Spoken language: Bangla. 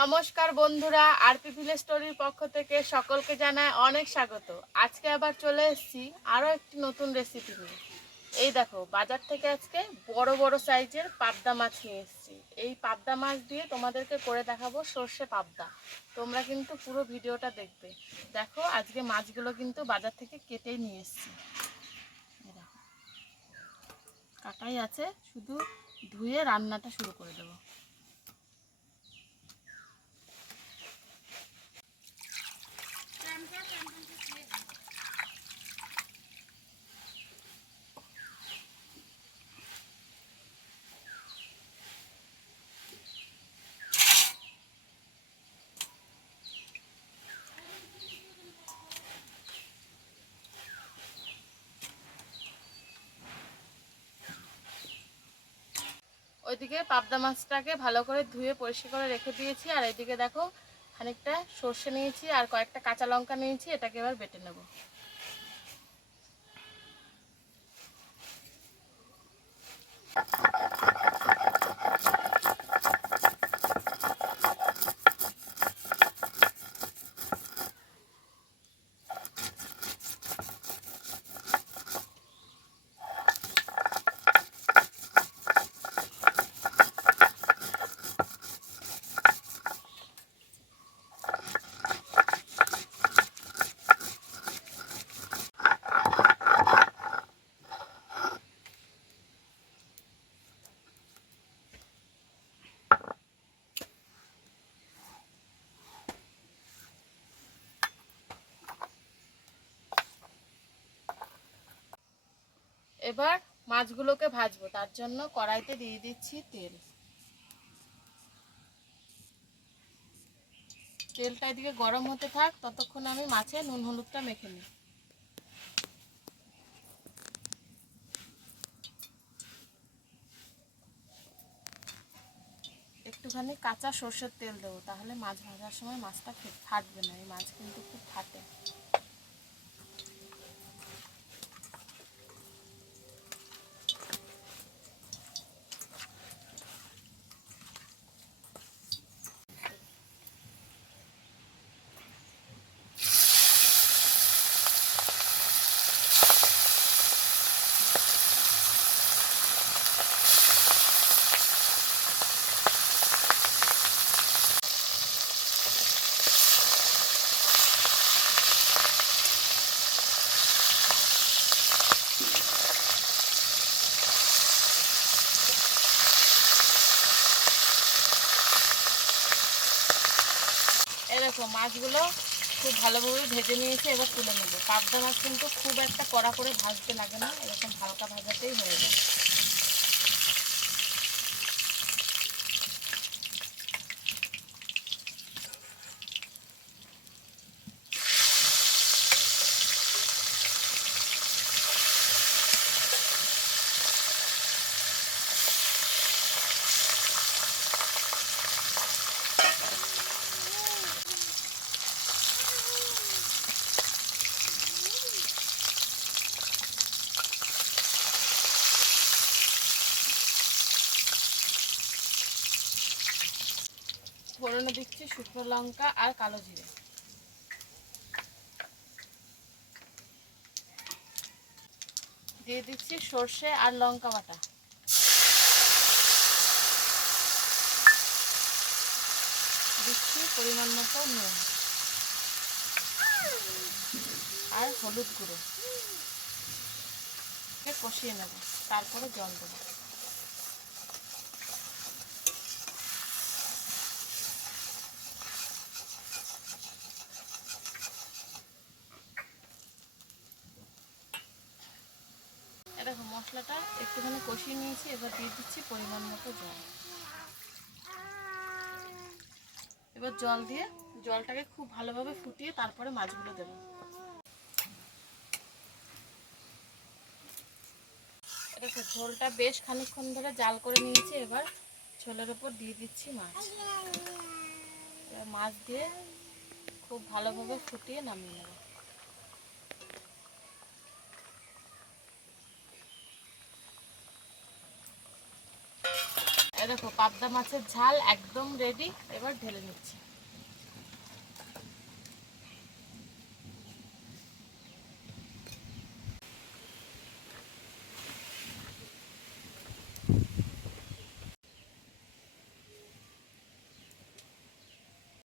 নমস্কার বন্ধুরা, আরপি ভিলেজ স্টোরির পক্ষ থেকে সকলকে জানাই অনেক স্বাগত। আজকে আবার চলে এসেছি আরও একটি নতুন রেসিপি নিয়ে। এই দেখো, বাজার থেকে আজকে বড় বড় সাইজের পাবদা মাছ নিয়ে এসেছি। এই পাবদা মাছ দিয়ে তোমাদেরকে করে দেখাবো সর্ষে পাবদা। তোমরা কিন্তু পুরো ভিডিওটা দেখবে। দেখো, আজকে মাছগুলো কিন্তু বাজার থেকে কেটেই নিয়ে এসেছি। কাটাই আছে, শুধু ধুয়ে রান্নাটা শুরু করে দেবো। ওইদিকে পাবদা মাছটাকে ভালো করে ধুয়ে পরিষ্কার করে রেখে দিয়েছি, আর এইদিকে দেখো খানিকটা সর্ষে নিয়েছি আর কয়েকটা কাঁচা লঙ্কা নিয়েছি। এটাকে এবার বেটে নেব। এবার মাছগুলোকে ভাজবো, তার জন্য কড়াইতে দিয়ে দিচ্ছি তেল। তেলটা এদিকে গরম হতে থাক, ততক্ষণ আমি মাছে নুন হলুদটা মেখে নিই। একটুখানি কাঁচা সর্ষের তেল দেবো, তাহলে মাছ ভাজার সময় মাছটা ফাটবে না। এই মাছ কিন্তু খুব ফাটে। এরকম মাছগুলো খুব ভালোভাবে ভেজে নিয়েছি, এবার তুলে নেবো। পাবদা মাছ কিন্তু খুব একটা কড়া করে ভাজতে লাগে না, এরকম হালকা ভাজাতেই হয়ে যায়। ফোড়নে দিচ্ছি শুকনো লঙ্কা আর কালো জিরে। দিয়ে দিচ্ছি সর্ষে আর লঙ্কা বাটা। দিচ্ছি পরিমাণ মতো নুন আর হলুদ গুঁড়ো। কষিয়ে নেব, তারপরে জল দেবো। দেখো, মশলাটা একটুখানি কষিয়ে নিয়েছি, এবার দিয়ে দিচ্ছি পরিমাণ মতো জল। এবার জল দিয়ে জলটাকে খুব ভালোভাবে ফুটিয়ে তারপরে মাছগুলো দেবো। দেখো, ঝোলটা বেশ খানিকক্ষণ ধরে জাল করে নিয়েছি। এবার ঝোলের ওপর দিয়ে দিচ্ছি মাছ। এবার মাছ দিয়ে খুব ভালোভাবে ফুটিয়ে নামিয়ে নেব। এই দেখো পাবদা মাছের ঝাল একদম রেডি, এবার ঢেলে নিচ্ছি।